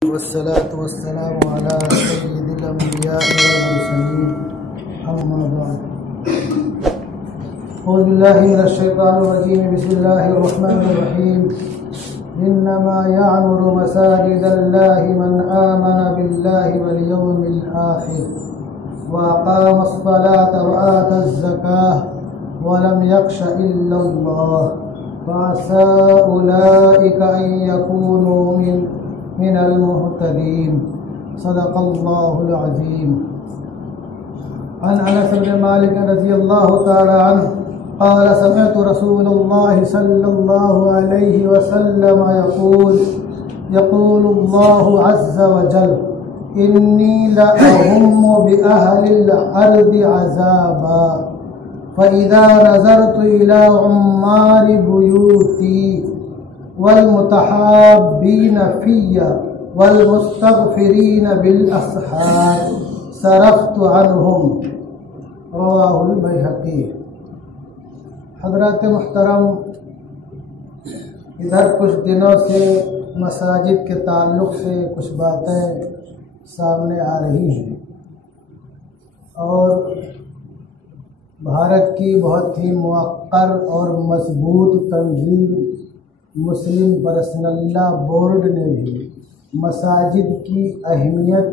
वस्सलातु वस्सलामु अला सय्यिदिल अंबिया'i वल मुरसलीन अम्मा बअद। औज़ु बिल्लाहि मिनश शैतानिर रजीम। बिस्मिल्लाहिर रहमानिर रहीम। इन्नमा यअमुरु मसाजिदल्लाहि मन आमना बिल्लाहि वल यawmil आखिर व अक़ामस सलाता व आतaz ज़काह व लम यख्श इल्लल्लाह फ़असा उलाइका अन यकूनु मिनल मुहतदीन। सदक़ल्लाहुल अज़ीम। अन अनस बिन मालिक रज़ियल्लाहु तआला अन्हु क़ाल समिअतु रसूलल्लाहि सल्लल्लाहु अलैहि वसल्लम यक़ूलुल्लाहु अज़्ज़ व जल इन्नी लअहुम्मु बिअहलिल अर्दि अज़ाबा फ़इज़ा नज़रतु इला उम्मारि बुयूती वल मुतहाब्बीन फ़िय्या वल मुस्तग़फ़िरीन बिल अस्हार सरफ़्तु अन्हुम। रवाहुल बैहक़ी। हज़रात मुहतरम, इधर कुछ दिनों से मसाजिद के ताल्लुक़ से कुछ बातें सामने आ रही हैं और भारत की बहुत ही मुअक्कर और मज़बूत तंज़ीम मुस्लिम पर्सनल लॉ बोर्ड ने भी मसाजिद की अहमियत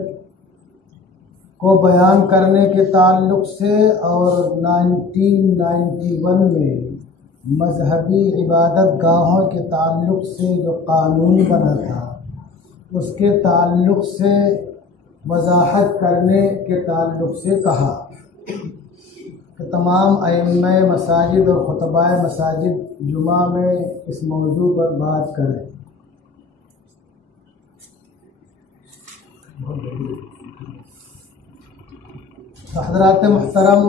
को बयान करने के ताल्लुक़ से और 1991 में मजहबी इबादत गाहों के ताल्लुक़ से जो कानून बना था उसके ताल्लुक़ से वज़ाहत करने के ताल्लुक़ से कहा कि तमाम अइम्मा मसाजिद और खुतबाए मसाजिद जुमा में इस मौजू पर बात करें। हज़रात मुहतरम,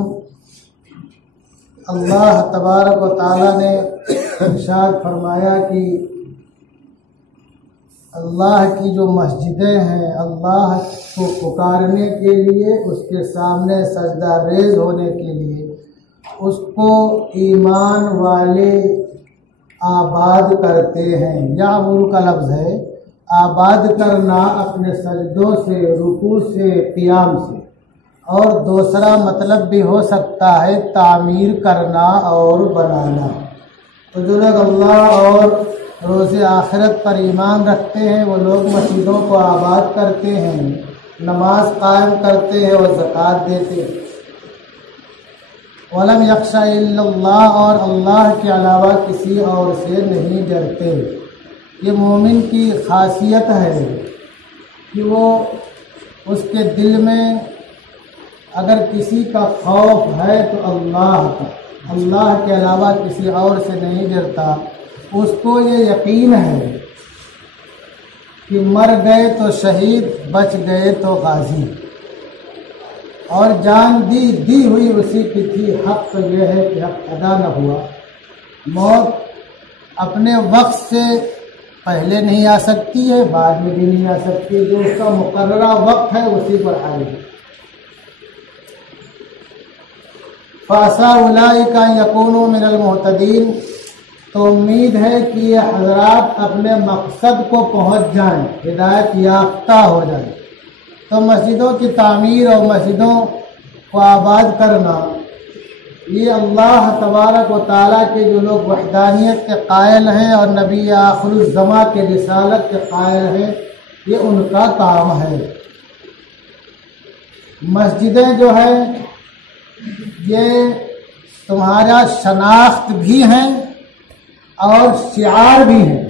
अल्लाह तबारक व तआला ने इरशाद फरमाया कि अल्लाह की जो मस्जिदें हैं, अल्लाह को पुकारने के लिए, उसके सामने सजदा रेज़ होने के लिए, उसको ईमान वाले आबाद करते हैं। यामुरु का लफ्ज़ है आबाद करना, अपने सजदों से, रुकू से, क़ियाम से। और दूसरा मतलब भी हो सकता है तामीर करना और बनाना। तो जो लोग अल्लाह और रोज़े आखिरत पर ईमान रखते हैं वो लोग मस्जिदों को आबाद करते हैं, नमाज कायम करते हैं और ज़कात देते हैं। वलम यख्शा इल्लल्लाह, और अल्लाह के अलावा किसी और से नहीं डरते। ये मोमिन की खासियत है कि वो उसके दिल में अगर किसी का खौफ है तो अल्लाह का, अल्लाह के अलावा किसी और से नहीं डरता। उसको ये यकीन है कि मर गए तो शहीद, बच गए तो गाजी, और जान दी हुई उसी की थी। हक़ तो यह है कि हक़ अदा न हुआ। मौत अपने वक्त से पहले नहीं आ सकती है, बाद में भी नहीं आ सकती। जो उसका मुकर्ररा वक्त है उसी पर आएगी। फ़असा उलाइका यकूनु मिनल मुहतदीन, तो उम्मीद है कि ये हज़रात अपने मकसद को पहुँच जाएं, हिदायत याफ्ता हो जाएं। तो मस्जिदों की तामीर और मस्जिदों को आबाद करना, ये अल्लाह तबारक व तआला के जो लोग वहदानियत के कायल हैं और नबी आखिरुज़्ज़मा के रिसालत के कायल हैं, ये उनका काम है। मस्जिदें जो है ये तुम्हारा शनाख्त भी हैं और शिआर भी हैं,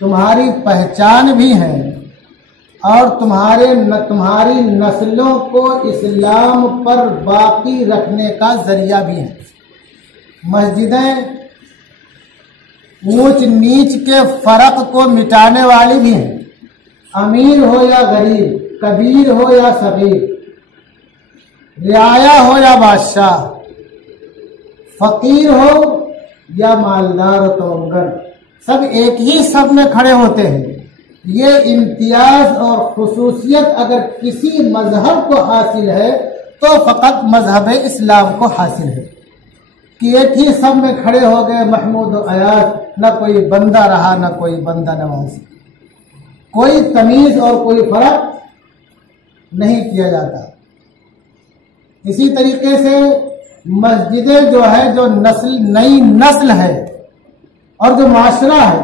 तुम्हारी पहचान भी हैं और तुम्हारी नस्लों को इस्लाम पर बाकी रखने का जरिया भी है। मस्जिदें ऊंच नीच के फर्क को मिटाने वाली भी हैं। अमीर हो या गरीब, कबीर हो या सगीर, रियाया हो या बादशाह, फकीर हो या मालदार तोंगर, सब एक ही सब में खड़े होते हैं। ये इम्तियाज और खुसूसियत अगर किसी मजहब को हासिल है तो फ़कत मजहब इस्लाम को हासिल है कि एक ही सब में खड़े हो गए महमूद और अयाज, न कोई बंदा रहा न कोई बंदा नवाज। कोई तमीज और कोई फर्क नहीं किया जाता। इसी तरीके से मस्जिदें जो है, जो नई नस्ल है और जो माशरा है,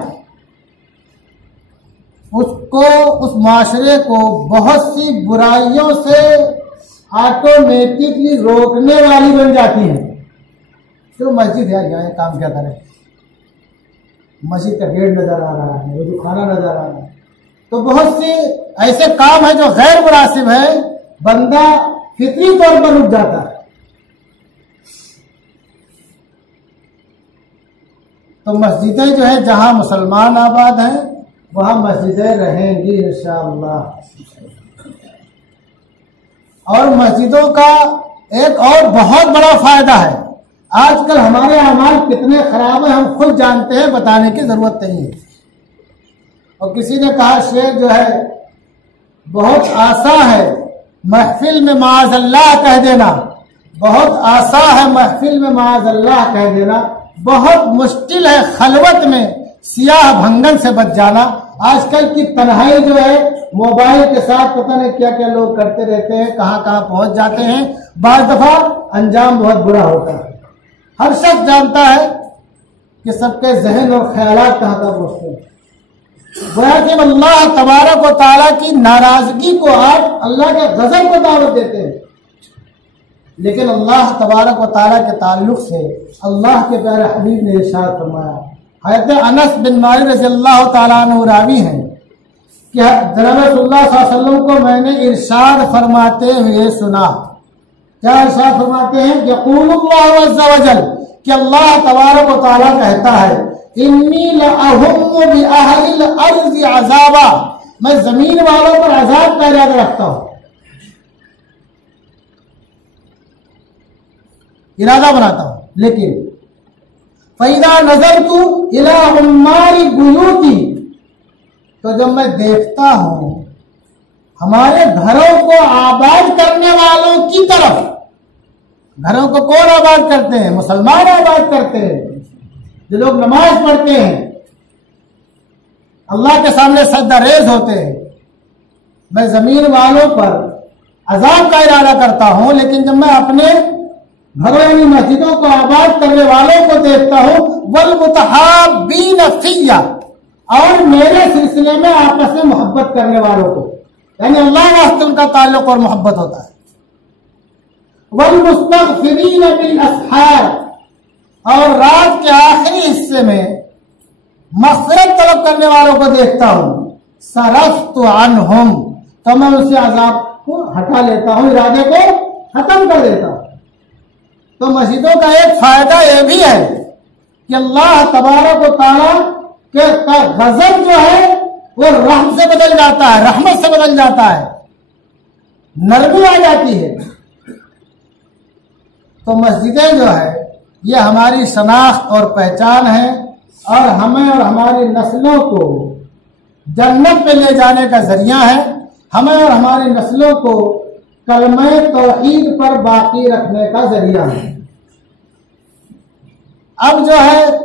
उसको, उस माशरे को बहुत सी बुराइयों से ऑटोमेटिकली रोकने वाली बन जाती है। तो मस्जिद है, यहाँ काम क्या करें, मस्जिद का गेट नजर आ रहा है, वजू खाना नजर आ रहा है, तो बहुत से ऐसे काम है जो गैर मुनासिब है, बंदा फितरी तौर पर रुक जाता है। तो मस्जिदें जो है, जहां मुसलमान आबाद हैं वहां मस्जिदें रहेंगी इंशाअल्लाह। और मस्जिदों का एक और बहुत बड़ा फायदा है, आजकल हमारे अमाल कितने खराब है हम खुद जानते हैं, बताने की जरूरत नहीं है। और किसी ने कहा शेर जो है बहुत आसान है महफिल में माअज़ल्लाह कह देना, बहुत आसान है महफिल में माअज़ल्लाह कह देना, बहुत मुश्किल है खलवत में सियाह भंगन से बच जाना। आजकल की तन्हाई जो है, मोबाइल के साथ पता नहीं क्या क्या लोग करते रहते हैं, कहां कहां पहुंच जाते हैं, बार दफा अंजाम बहुत बुरा होता है। हर शख्स जानता है कि सबके जहन और ख्यालात कहां तक पहुंचते हैं। गोया कि अल्लाह तबारक व तआला की नाराजगी को आप अल्लाह के गजब को दावत देते हैं, लेकिन अल्लाह तबारक व तआला के ताल्लुक से अल्लाह के प्यारे हबीब ने इरशाद फरमाया, हज़रत अनस बिन मालिक रज़ियल्लाहु तआला अन्हु रावी हैं कि जनाब रसूलुल्लाह सल्लल्लाहु अलैहि वसल्लम को मैंने इरशाद फरमाते हुए सुना। क्या इरशाद फरमाते हैं? यक़ूलुल्लाहु अज़्ज़ा वजल, कि अल्लाह तबारक व तआला कहता है, इन्नी लअहुम्मु बि अहलिल अर्ज़ि अज़ाबा, मैं जमीन वालों पर अजाब का इरादा रखता हूं, इरादा बनाता हूं, लेकिन फ़इज़ा नज़रतु इला उम्मारी बुयूती, तो जब मैं देखता हूं हमारे घरों को आबाद करने वालों की तरफ, घरों को कौन आबाद करते हैं? मुसलमान आबाद करते हैं, जो लोग नमाज पढ़ते हैं, अल्लाह के सामने सजदा रेज होते हैं। मैं जमीन वालों पर अजाब का इरादा करता हूं, लेकिन जब मैं अपने घरों यानी मस्जिदों को आबाद करने वालों को देखता हूं, वल मुतहाब्बीन फिय्या, और मेरे सिलसिले में आपस में मोहब्बत करने वालों को, यानी अल्लाह वास्ते उनका ताल्लुक और मोहब्बत होता है। वल मुस्तग़फ़िरीन बिल अस्हार, और रात के आखिरी हिस्से में मग़फ़िरत तलब करने वालों को देखता हूं, सरफ़्तु अन्हुम, तो मैं उनसे अज़ाब को हटा लेता हूं, इरादे को खत्म कर देता हूं। तो मस्जिदों का एक फायदा यह भी है कि अल्लाह तबारक व तआला के का गज़ब जो है वो रहम से बदल जाता है, रहमत से बदल जाता है, नरमी आ जाती है। तो मस्जिदें जो है ये हमारी शनाख्त और पहचान है, और हमें और हमारी नस्लों को जन्नत पे ले जाने का जरिया है, हमें और हमारी नस्लों को कलमे तौहीद पर बाकी रखने का जरिया है। अब जो है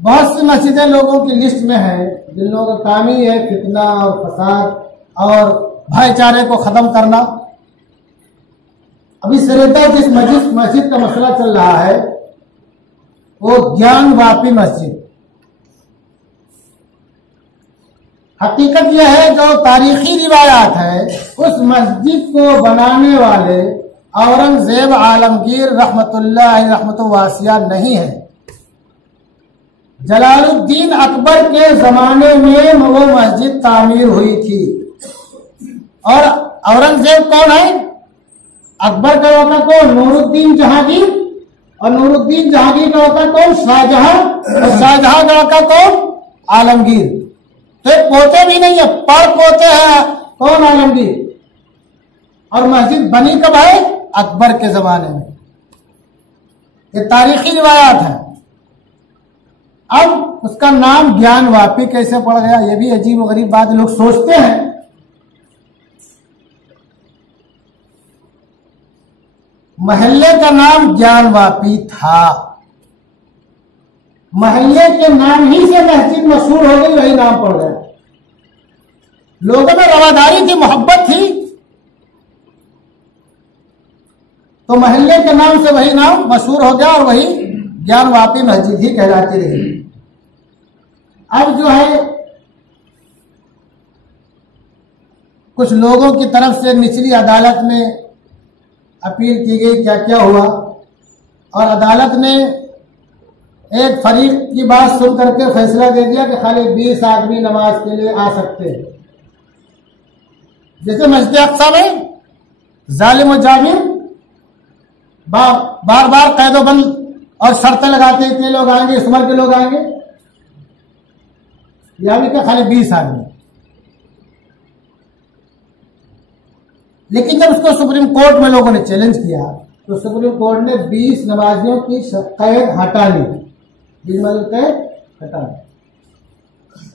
बहुत सी मस्जिदें लोगों की लिस्ट में है जिन लोगों का काम ही है फितना और फसाद और भाईचारे को खत्म करना। अभी सरेता जिस मस्जिद का मसला चल रहा है वो ज्ञान वापी मस्जिद। हकीकत यह है जो तारीखी रिवायात है, उस मस्जिद को बनाने वाले औरंगजेब आलमगीर रहमतुल्लाह रहमतु वासिया नहीं है। जलालुद्दीन अकबर के जमाने में वो मस्जिद तामीर हुई थी। और औरंगजेब कौन है? अकबर का होता कौन? नूरुद्दीन जहांगीर। और नूरुद्दीन जहांगीर का होता कौन? शाहजहां। और शाहजहां का होता कौन? आलमगीर। तो पोते भी नहीं है, पर पोते हैं कौन? आलमगीर। और मस्जिद बनी कब है? अकबर के जमाने में। ये तारीखी रिवायात है। अब उसका नाम ज्ञान वापी कैसे पड़ गया, ये भी अजीब गरीब बात लोग सोचते हैं। महल्ले का नाम ज्ञान वापी था। महल्ले के नाम ही से मस्जिद मशहूर हो गई, वही नाम पड़ गया। लोगों में रवादारी थी, मोहब्बत थी, तो महल्ले के नाम से वही नाम मशहूर हो गया और वही ज्ञानवापी मस्जिद ही कहलाती रही। अब जो है कुछ लोगों की तरफ से निचली अदालत में अपील की गई, क्या क्या हुआ, और अदालत ने एक फरीक की बात सुन करके फैसला दे दिया कि खाली 20 आदमी नमाज के लिए आ सकते हैं। जैसे मस्जिद अक्सा में जालिम और जाबिर बार बार कैदोबंद और शर्तें लगाते, इतने लोग आएंगे, इस उम्र के लोग आएंगे, या भी क्या खाली 20 आदमी। लेकिन जब उसको सुप्रीम कोर्ट में लोगों ने चैलेंज किया तो सुप्रीम कोर्ट ने 20 नमाजियों की कैद हटा ली, 20 नमाजियों की कैद हटा ली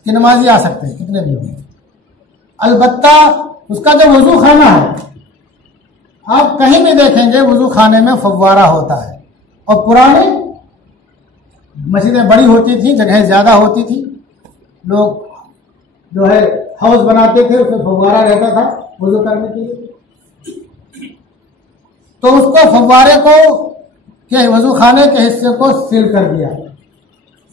कि नमाजी आ सकते हैं कितने भी होंगे। अलबत्ता उसका जो वजू खाना है, आप कहीं भी देखेंगे वजू खाने में फव्वारा होता है, और पुराने मस्जिदें बड़ी होती थी, जगह ज्यादा होती थी, लोग जो है हाउस बनाते थे, उसमें फव्वारा रहता था वजू करने के लिए। तो उसको फव्वारे को के वजू खाने के हिस्से को सील कर दिया।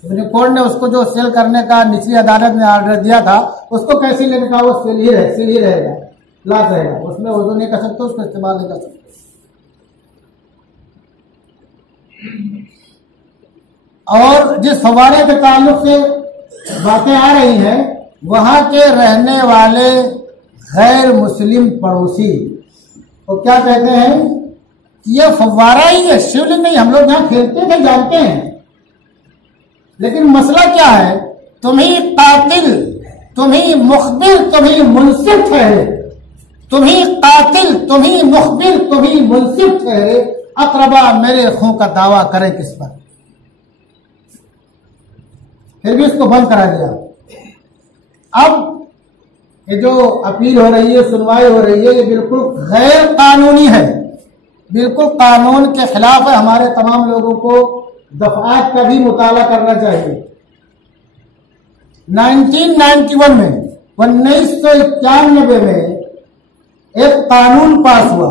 सुप्रीम कोर्ट ने उसको जो सील करने का निचली अदालत ने ऑर्डर दिया था, उसको कैसे लेने का, वो सील ही रहेगा, लाज रहेगा, उसमें वजू नहीं कर सकते, उसको इस्तेमाल नहीं कर सकते। और जिस फव्वारे के ताल्लुक से बातें आ रही हैं, वहां के रहने वाले गैर मुस्लिम पड़ोसी वो क्या कहते हैं कि ये फव्वारा ही है, शिवलिंग नहीं, हम लोग यहाँ खेलते थे, जानते हैं, लेकिन मसला क्या है, तुम ही कातिल, तुम ही मुखबिर, तुम ही मुनसिफ ठहरे, तुम ही कातिल, तुम ही मुखबिर, तुम ही मुनसिफ ठहरे, अकरबा मेरे खून का दावा करे किस पर। फिर भी इसको बंद करा दिया। अब ये जो अपील हो रही है, सुनवाई हो रही है, ये बिल्कुल गैर कानूनी है, बिल्कुल कानून के खिलाफ है। हमारे तमाम लोगों को दफात का भी मुताला करना चाहिए। 1991 में 1991 में एक कानून पास हुआ,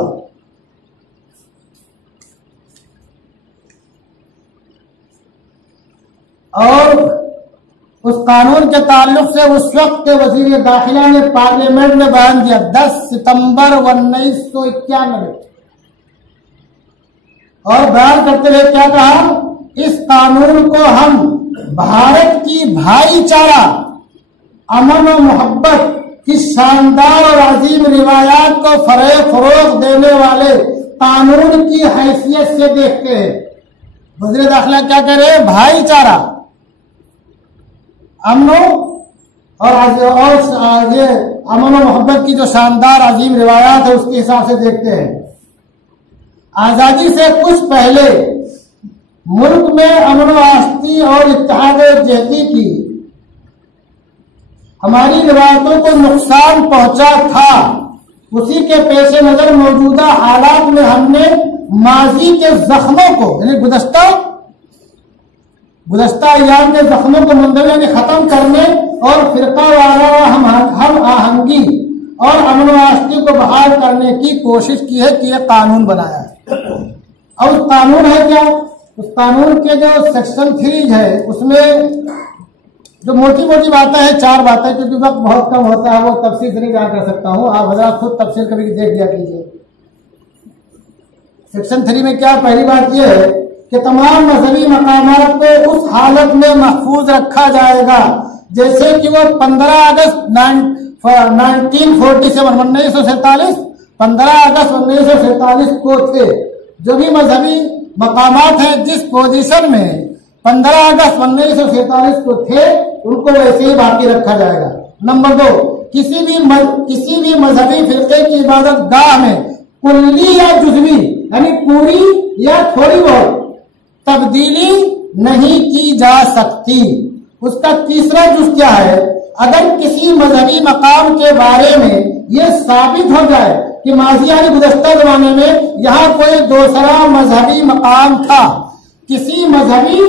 और उस कानून के ताल्लुक से उस वक्त के वजीर दाखिला ने पार्लियामेंट में बयान दिया 10 सितंबर 1991, और बयान करते हुए क्या कहा, इस कानून को हम भारत की भाईचारा, अमन और मोहब्बत की शानदार और अजीम रिवायात को फरोग देने वाले कानून की हैसियत से देखते हैं। वजीर दाखिला क्या कह रहे हैं, भाईचारा, अमनो और ये अमन और मोहब्बत की जो शानदार अजीम रिवायात है उसके हिसाब से देखते हैं। आजादी से कुछ पहले मुल्क में अमन आस्ती और इत्तेहाद जहती की हमारी रिवायतों को नुकसान पहुंचा था, उसी के पेश नजर मौजूदा हालात में हमने माजी के जख्मों को, यानी गुज़श्ता अय्याम के जख्मों को मुंदरजानी खत्म करने और फिरका वारा हम आहंगी और अमन आस्ती को बहाल करने की कोशिश की है कि यह कानून बनाया है। और उस कानून है क्या, उस कानून के जो सेक्शन 3 है उसमें जो मोटी मोटी बातें हैं, 4 बातें, क्योंकि वक्त बहुत कम होता है, वो तफसील से नहीं बयान कर सकता हूं, आप हजरात खुद तफसील कभी देख लिया कीजिए। सेक्शन 3 में क्या, पहली बात यह है कि तमाम मजहबी मकामात को उस हालत में महफूज रखा जाएगा जैसे कि वो 15 अगस्त 1947 15 अगस्त 1947 को थे। जो भी मजहबी मकामात हैं जिस पोजीशन में 15 अगस्त 1947 को थे, उनको वैसे ही बाकी रखा जाएगा। नंबर 2, किसी भी मजहबी फिरके की इबादत गाह में कुल्ली या जुज़वी, यानी पूरी या थोड़ी बहुत तब्दीली नहीं की जा सकती। उसका तीसरा जुज़ क्या है, अगर किसी मजहबी मकाम के बारे में यह साबित हो जाए कि माज़ी यानी गुज़श्ता ज़माने में यहाँ कोई दूसरा मजहबी मकाम था, किसी मजहबी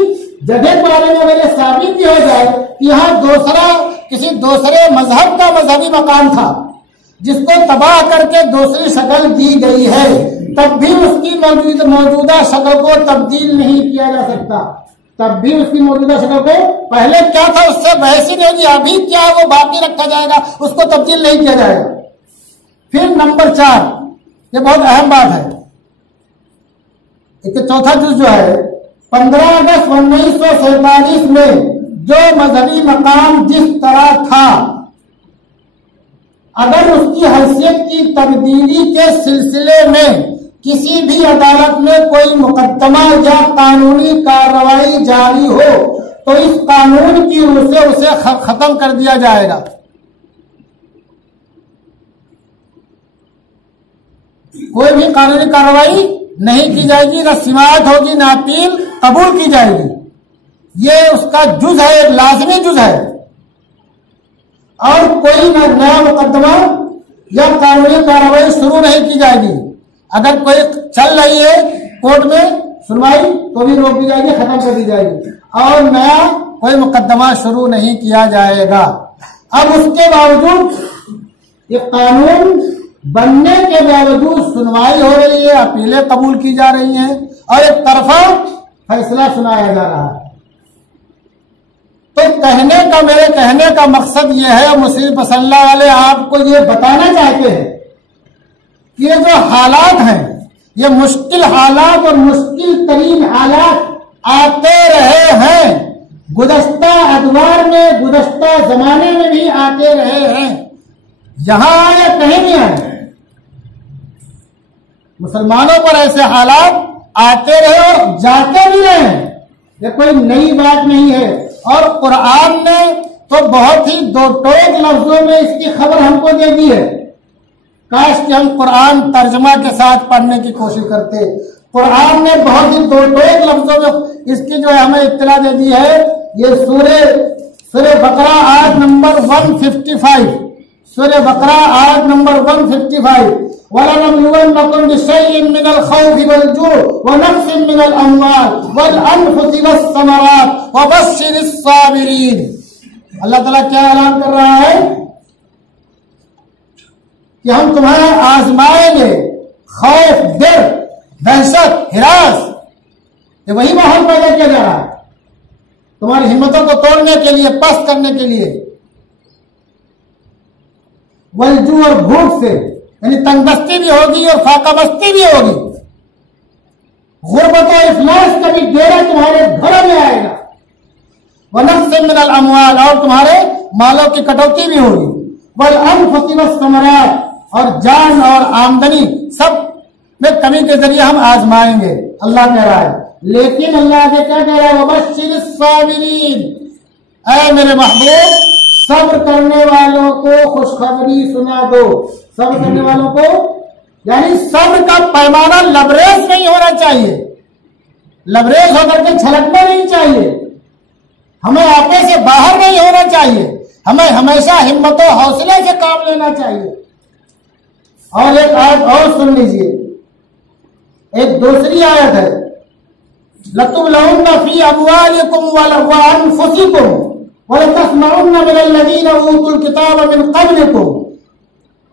जगह के बारे में अगर ये साबित भी हो जाए कि यहाँ किसी दूसरे मजहब का मजहबी मकाम था जिसको तबाह करके दूसरी शक्ल दी गई है, तब भी उसकी मौजूदा शक्ल को तब्दील नहीं किया जा सकता। तब भी उसकी मौजूदा शक्ल को पहले क्या था उससे बहस ही नहीं होगी, अभी क्या है वो बाकी रखा जाएगा, उसको तब्दील नहीं किया जाएगा। फिर नंबर 4, ये बहुत अहम बात है। एक चौथा जुज जो है 15 अगस्त 1947 में जो मजहबी मकाम जिस तरह था, अगर उसकी हैसियत की तब्दीली के सिलसिले में किसी भी अदालत में कोई मुकदमा या कानूनी कार्रवाई जारी हो तो इस कानून की रूह से उसे खत्म कर दिया जाएगा। कोई भी कानूनी कार्रवाई नहीं की जाएगी, न समाअत होगी, न अपील कबूल की जाएगी। ये उसका जुज है, एक लाजमी जुज है। और कोई नया मुकदमा या कानूनी कार्रवाई शुरू नहीं की जाएगी। अगर कोई चल रही है कोर्ट में सुनवाई तो भी रोक दी जाएगी, खत्म कर दी जाएगी, और नया कोई मुकदमा शुरू नहीं किया जाएगा। अब उसके बावजूद ये कानून बनने के बावजूद सुनवाई हो रही है, अपीलें कबूल की जा रही हैं और एक तरफा फैसला सुनाया जा रहा है। तो मेरे कहने का मकसद ये है, मुस्लिम मसल्ला वाले आपको ये बताना चाहते हैं कि ये जो हालात हैं, ये मुश्किल हालात और मुश्किल तरीन हालात आते रहे हैं, गुज़श्ता अदवार में, गुज़श्ता जमाने में भी आते रहे हैं। यहां आए कहीं नहीं आए, मुसलमानों पर ऐसे हालात आते रहे और जाते भी रहे। ये कोई नई बात नहीं है। और कुरान ने तो बहुत ही दो टोक लफ्जों में इसकी खबर हमको दे दी है। काश कि हम कुरान तर्जमा के साथ पढ़ने की कोशिश करते। कुरान ने बहुत ही दो टोक लफ्जों में इसकी जो है हमें इत्तला दे दी है। ये सूरह बकरा आयत नंबर 155, सूरह बकरा आयत नंबर 155, वलनबलुवन्नकुम बिशैइन मिनल खौफि वल जू'i व नक्सिन मिनल अमवाल वल अनफुसि वस समरात व बश्शिरिस साबिरीन। अल्लाह ताला क्या ऐलान कर रहा है कि हम तुम्हें आजमाएंगे, खौफ, डर, दहशत, हिरास, ये वही माहौल पैदा किया जा रहा है तुम्हारी हिम्मतों को तोड़ने के लिए, पस्त करने के लिए। वलजू और भूख से, यानी तंगदस्ती भी होगी और फाकाबस्ती भी होगी। गुर्बत और इफ्लास का भी डेरा तुम्हारे घरों में आएगा। वनक्सिन मिनल अमवाल, और तुम्हारे मालों की कटौती भी होगी। वल अनफुसि वस समरात, और जान और आमदनी सब में कमी के जरिए हम आजमाएंगे, अल्लाह कह रहा है। लेकिन अल्लाह आगे क्या कह रहा है, वबश्शिरिस साबिरीन, ऐ मेरे महबूब सब्र करने वालों को खुशखबरी सुना दो। सब्र करने वालों को, यानी सब्र का पैमाना लबरेज नहीं होना चाहिए, लबरेज होकर के छलकना नहीं चाहिए, हमें आपे से बाहर नहीं होना चाहिए, हमें हमेशा हिम्मत और हौसले से काम लेना चाहिए। और एक आयत और सुन लीजिए, एक दूसरी आयत है, लतुब्लउन्ना फी अमवालिकुम व अनफुसिकुम व लतस्मउन्ना मिनल लज़ीना ऊतुल किताब मिन क़ब्लिकुम,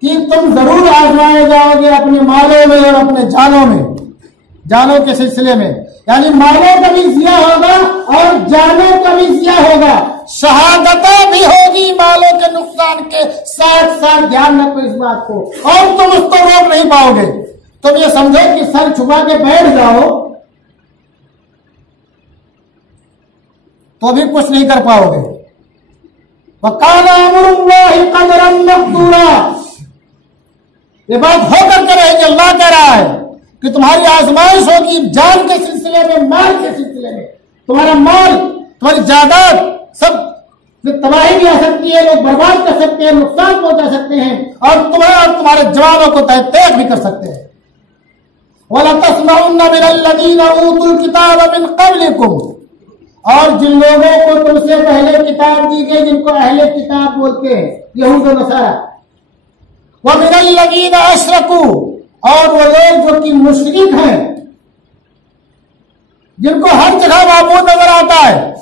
कि तुम जरूर आजमाए जाओगे अपने मालों में और अपने जानों में, जानों के सिलसिले में, यानी मालों का भी जिया होगा और जानों का भी जिया होगा, शहादतें भी होगी मालों के नुकसान के साथ साथ। ध्यान रखो इस बात को, और तुम उसको रोक नहीं पाओगे। तुम ये समझो कि सर छुपा के बैठ जाओ तो भी कुछ नहीं कर पाओगे। वकाना अमरुल्लाहि क़दरन मक़दूरा, ये बात होकर के रहेगी। अल्लाह कह रहा है कि तुम्हारी आजमाइश होगी जान के सिलसिले में, माल के सिलसिले में। तुम्हारा माल, तुम्हारी जायदाद सब में तबाही भी आ सकती है, लोग बर्बाद कर सकते हैं, नुकसान पहुंचा सकते हैं, और तुम्हें और तुम्हारे जवानों को तहत भी कर सकते हैं। वला तस्मउन्ना मिनल लज़ीना ऊतुल किताब मिन क़ब्लिकुम, और जिन लोगों को तुमसे पहले किताब दी गई, जिनको अहले किताब बोलते हैं, यहूद और नसारा, व मिनल लज़ीना अशरकू, और वो लोग जो कि मुशरिक हैं, जिनको हर जगह माबूद नजर आता है,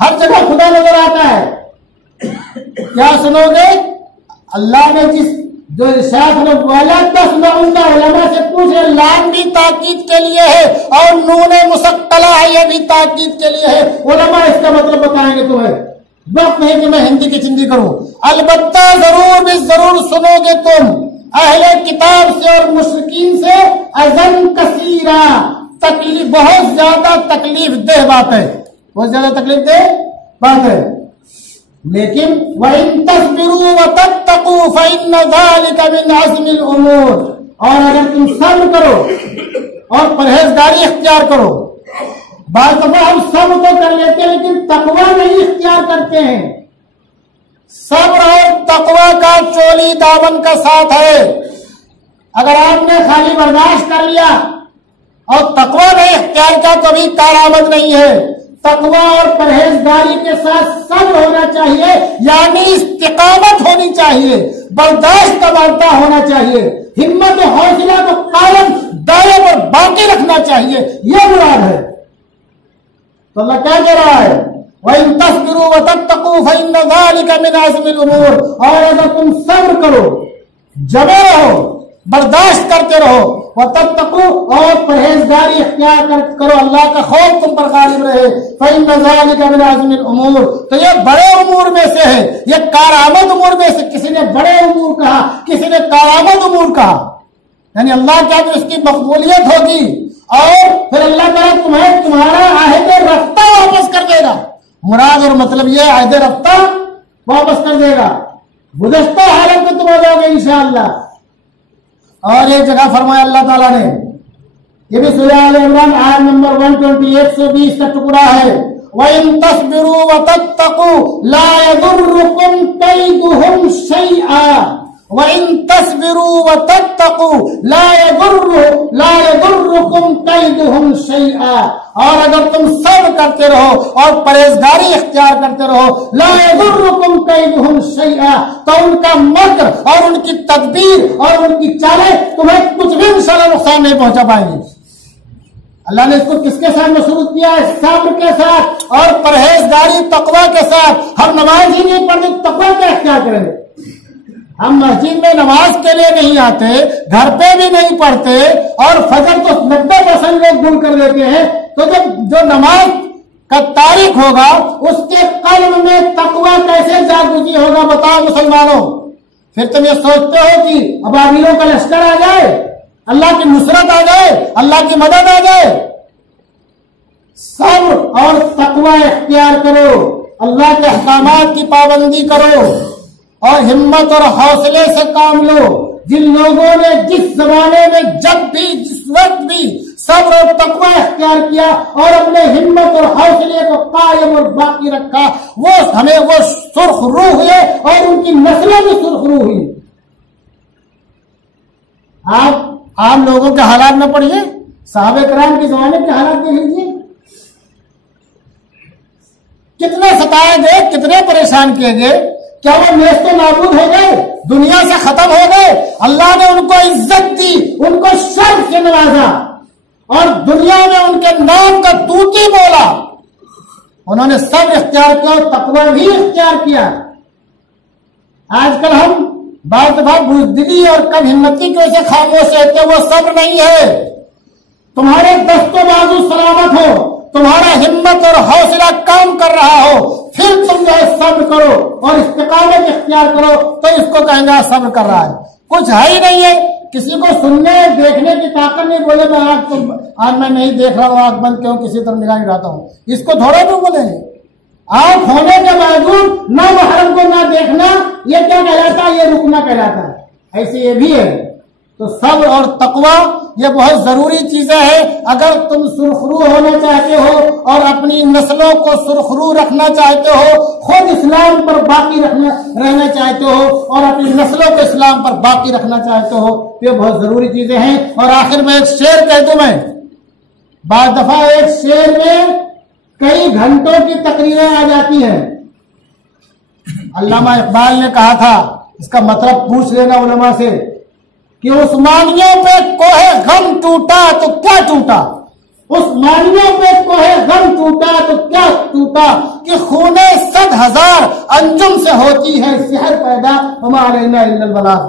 हर जगह खुदा नजर आता है, क्या सुनोगे? अल्लाह ने जो इरशाद वाला तस्माउना, उलमा से पूछ रहे, लाम भी ताकीद के लिए है और नून मुसक्कला है, ये भी ताकीद के लिए है। उलमा इसका मतलब बताएंगे तुम्हें, वक्त नहीं कि मैं हिंदी की चिंदी करूं। अलबत्ता जरूर भी जरूर सुनोगे तुम अहले किताब से और मुशरिकीन से अज़न कसीरा, तकलीफ, बहुत ज्यादा तकलीफ देह बात है, बहुत ज्यादा तकलीफ देह बात है। लेकिन वइन तस्बिरू व तत्तकू फइन्न ज़ालिका मिन अज़मिल उमूर, और अगर तुम सब्र करो और परहेजगारी इख्तियार करो, बात दफा हम सब्र तो कर लेते हैं लेकिन तकवा नहीं इख्तियार करते हैं। सब्र और तकवा का चोली दामन का साथ है। अगर आपने खाली बर्दाश्त कर लिया और तकवा नहीं इख्तियार किया तो भी कारआमद नहीं है। तकवा और परहेजगारी के साथ सब्र होना चाहिए, यानी इस्तिकामत होनी चाहिए, बर्दाश्त का मानता होना चाहिए, हिम्मत और हौसला को कायम दायम और बाकी रखना चाहिए, यह मुराद है। तो अल्लाह क्या कह रहा है? वइन तस्बिरू व तत्तकू फइन्न ज़ालिका मिन अज़मिल उमूर, और अगर तुम सब्र करो, जमे रहो, बर्दाश्त करते रहो, व तत्तकू, और परहेजगारी इख्तियार करो, अल्लाह का खौफ तुम पर गालिब रहे, फइन्न ज़ालिका मिन अज़मिल उमूर, तो ये बड़े उमूर में से है, ये कारआमद उमूर में से। किसी ने बड़े उमूर कहा, किसी ने कारआमद उमूर कहा, यानी अल्लाह क्या तो इसकी मकबूलियत होगी और फिर अल्लाह ताला तुम्हें तुम्हारा आहद रफ्ता वापस कर देगा। मुराद और मतलब यह आहद रफ्ता वापस कर देगा, गुज़श्ता हालत में तुम हो जाओगे इंशाअल्लाह। और एक जगह फरमाया अल्लाह ताला ने, ये भी सूरह आल इमरान आयत नंबर 128 से 20 का टुकड़ा है, वइन तस्बिरू व तत्तकू ला यदुर्रुकुम कैदुहुम शैआ, वइन तस्बिरू व तत्तकू ला यदुर्रुकुम कैदुहुम शैआ, और अगर तुम सब्र करते रहो और परहेजगारी इख्तियार करते रहो, ला यदुर्रुकुम कैदुहुम शैआ, तो उनका मक्र और उनकी तदबीर और उनकी चालें तुम्हें कुछ भी इंशाअल्लाह नुकसान नहीं पहुंचा पाएंगी। अल्लाह ने इसको किसके साथ मशरूत किया है? सब्र के साथ और परहेजगारी तकवा के साथ। हम नमाज ही नहीं पढ़ते, तकवा क्या इख्तियार करेंगे? हम मस्जिद में नमाज के लिए नहीं आते, घर पे भी नहीं पढ़ते, और फजर तो 90% लोग भूल कर देते हैं। तो जब जो नमाज का तारीख होगा उसके कल्ब में तकवा कैसे जागृति होगा? बताओ मुसलमानों। फिर तुम ये सोचते हो कि अबाबिलों का लश्कर आ जाए, अल्लाह की नुसरत आ जाए, अल्लाह की मदद आ जाए। सब्र और तकवा इख्तियार करो, अल्लाह के अहकामात की पाबंदी करो और हिम्मत और हौसले से काम लो। जिन लोगों ने जिस जमाने में जब भी जिस वक्त भी सब्र और तकवा इख्तियार किया और अपने हिम्मत और हौसले को कायम और बाकी रखा, वो हमें वो सुर्ख रूह हुए और उनकी नस्लें भी सुर्ख रूह हुई। आप आम लोगों के हालात में पढ़िए, साहबे कराम के जमाने के हालात देख लीजिए, कितने सताए गए, कितने परेशान किए गए। क्या वो नेस्त नाबूद हो गए, दुनिया से खत्म हो गए? अल्लाह ने उनको इज्जत दी, उनको शर्फ से नवाजा और दुनिया में उनके नाम का तूती बोला। उन्होंने सब इख्तियार किया और तकवा भी इख्तियार किया। आजकल हम बात बुज़दिली और कम हिम्मती की वजह से खामोश रहते, वो सब्र नहीं है। तुम्हारे दस्तों बाजू सलामत हो, तुम्हारा हिम्मत और हौसला काम कर रहा हो, फिर तुम जो है सब्र करो और इस्तिकामत इख्तियार करो, तो इसको कहेंगे सब्र कर रहा है। कुछ है ही नहीं है, किसी को सुनने देखने की ताकत नहीं। बोले मैं आज मैं नहीं देख रहा हूँ, आंख बंद क्यों, किसी तरफ निगाह नहीं रहता हूँ, इसको थोड़ा क्यों बोलेंगे? आंख होने के बावजूद ना महरम को ना देखना, ये क्या कहलाता है? ये रुकना कहलाता है। ऐसे ये भी है। तो सब्र और तकवा ये बहुत जरूरी चीजें हैं। अगर तुम सुरखरू होना चाहते हो और अपनी नस्लों को सुरखरू रखना चाहते हो, खुद इस्लाम पर बाकी रहना चाहते हो और अपनी नस्लों को इस्लाम पर बाकी रखना चाहते हो, ये बहुत जरूरी चीजें हैं। और आखिर में एक शेर कह दूं मैं, बाद दफा एक शेर में कई घंटों की तकरीरें आ जाती हैं। अल्लामा इकबाल ने कहा था, इसका मतलब पूछ लेना उलमा से कि उस्मानियों पे कोहे गम टूटा तो क्या टूटा, उस मानियों पे कोहे गम टूटा तो क्या टूटा कि खूने 100,000 अंजुम से होती है शहर पैदा, हमारे इल्लल बलाग।